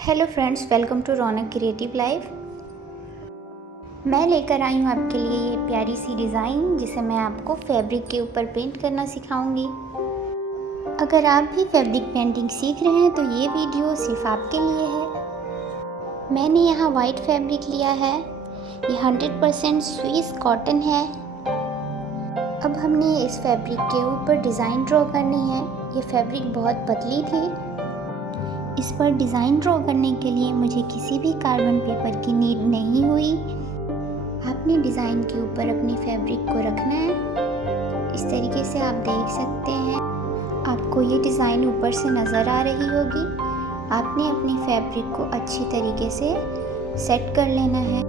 Hello friends, welcome to Raunak creative life. मैं लेकर आई हूँ आपके लिए ये प्यारी सी डिज़ाइन जिसे मैं आपको फैब्रिक के ऊपर पेंट करना सिखाऊंगी। अगर आप भी फैब्रिक पेंटिंग सीख रहे हैं तो ये वीडियो सिर्फ आपके लिए है। मैंने यहाँ वाइट फैब्रिक लिया है। ये 100% स्विस कॉटन है। अब हमने इस फैब्रिक के ऊपर डिज़ाइन ड्रॉ करनी है। ये फैब्रिक बहुत पतली थी। इस पर डिज़ाइन ड्रॉ करने के लिए मुझे किसी भी कार्बन पेपर की नीड नहीं हुई। आपने डिज़ाइन के ऊपर अपनी फैब्रिक को रखना है। इस तरीके से आप देख सकते हैं, आपको ये डिज़ाइन ऊपर से नज़र आ रही होगी। आपने अपनी फैब्रिक को अच्छी तरीके से सेट कर लेना है।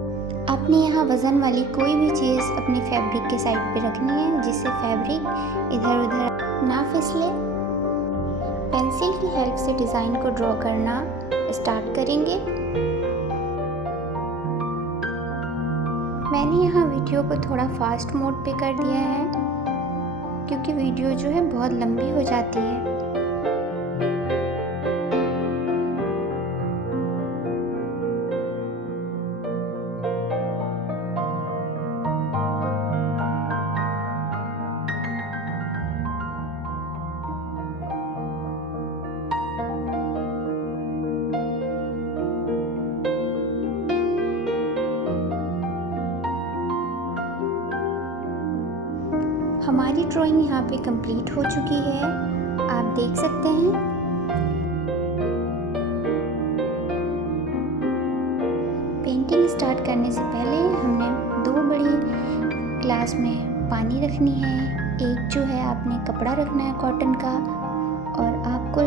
आपने यहाँ वज़न वाली कोई भी चीज़ अपनी फैब्रिक के साइड पे रखनी है जिससे फैब्रिक इधर उधर ना फिसले। पेंसिल की हेल्प से डिज़ाइन को ड्रॉ करना स्टार्ट करेंगे। मैंने यहाँ वीडियो को थोड़ा फास्ट मोड पे कर दिया है क्योंकि वीडियो जो है बहुत लंबी हो जाती है। हमारी ड्राइंग यहाँ पे कंप्लीट हो चुकी है, आप देख सकते हैं। पेंटिंग स्टार्ट करने से पहले हमने 2 बड़ी ग्लास में पानी रखनी है। एक जो है आपने कपड़ा रखना है कॉटन का, और आपको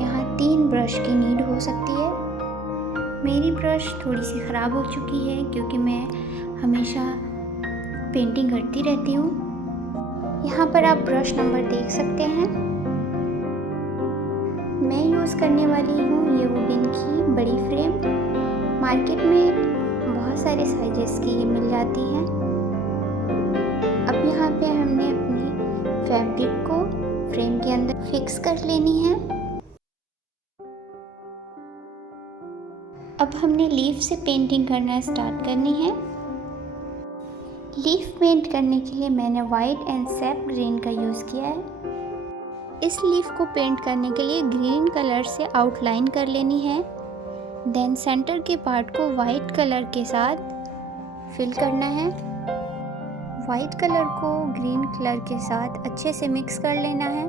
यहाँ 3 ब्रश की नीड हो सकती है। मेरी ब्रश थोड़ी सी ख़राब हो चुकी है क्योंकि मैं हमेशा पेंटिंग करती रहती हूँ। यहाँ पर आप ब्रश नंबर देख सकते हैं। मैं यूज़ करने वाली हूँ ये वुडन की बड़ी फ्रेम। मार्केट में बहुत सारे साइजेस की ये मिल जाती हैं। अब यहाँ पे हमने अपनी फैब्रिक को फ्रेम के अंदर फिक्स कर लेनी है। अब हमने लीफ से पेंटिंग करना स्टार्ट करनी है। लीफ पेंट करने के लिए मैंने वाइट एंड सैप ग्रीन का यूज़ किया है। इस लीफ को पेंट करने के लिए ग्रीन कलर से आउटलाइन कर लेनी है। देन सेंटर के पार्ट को वाइट कलर के साथ फिल करना है। वाइट कलर को ग्रीन कलर के साथ अच्छे से मिक्स कर लेना है।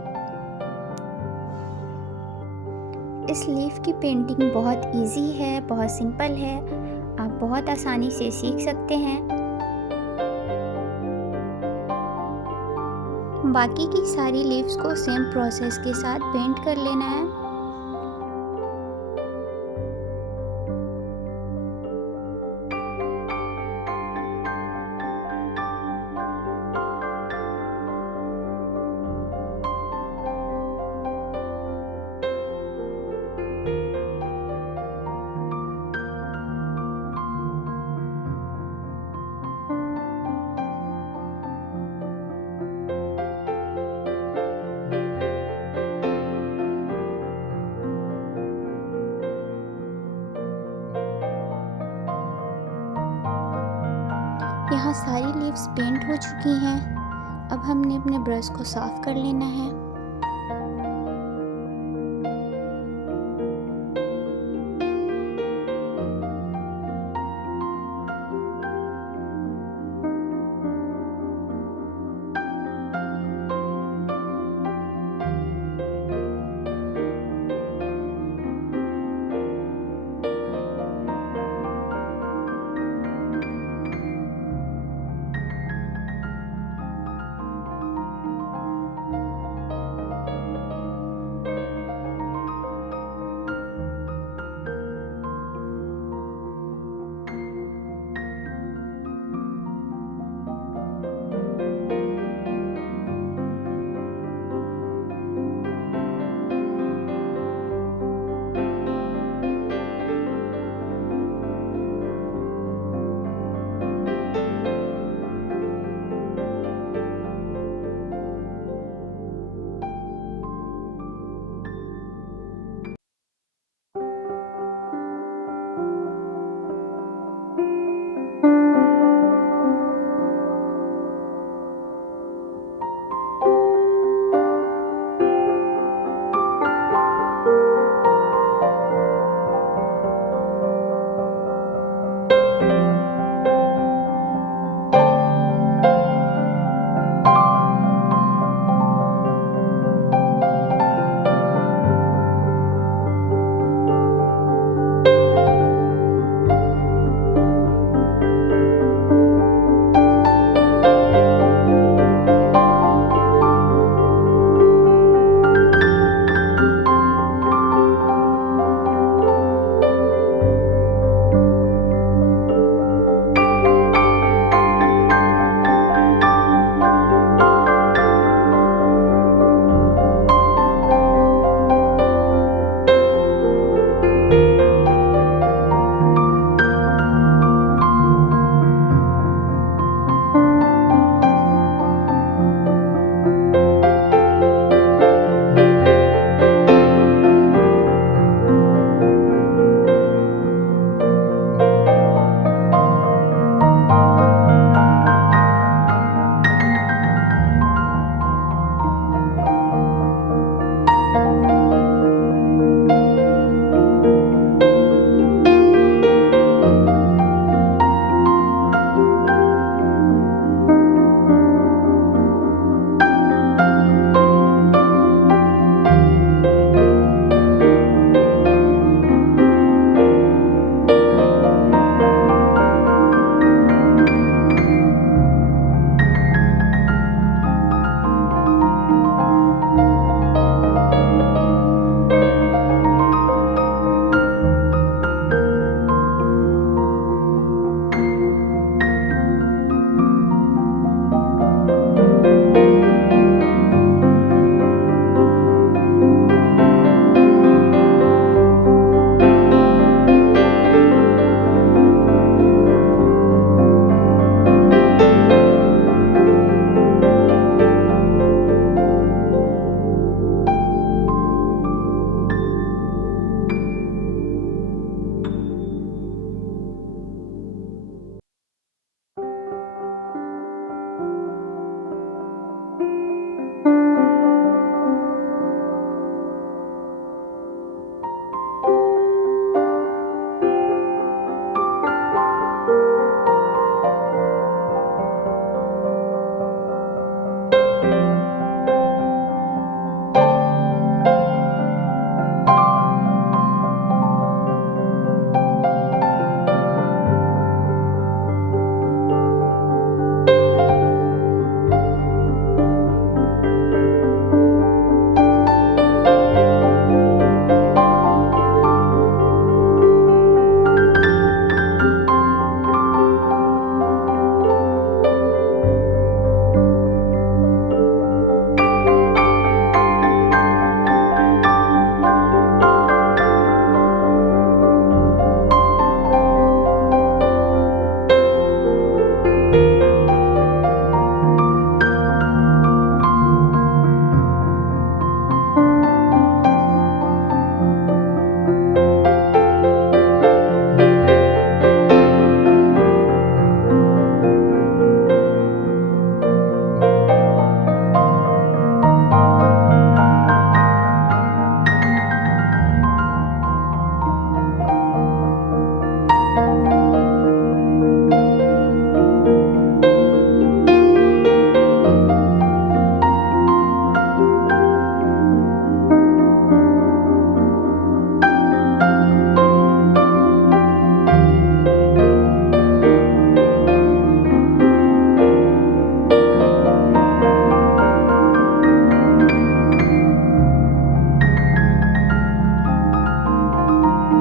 इस लीफ की पेंटिंग बहुत इजी है, बहुत सिंपल है। आप बहुत आसानी से सीख सकते हैं। बाकी की सारी लीव्स को सेम प्रोसेस के साथ पेंट कर लेना है। यहाँ सारी लीव्स पेंट हो चुकी हैं। अब हमने अपने ब्रश को साफ कर लेना है।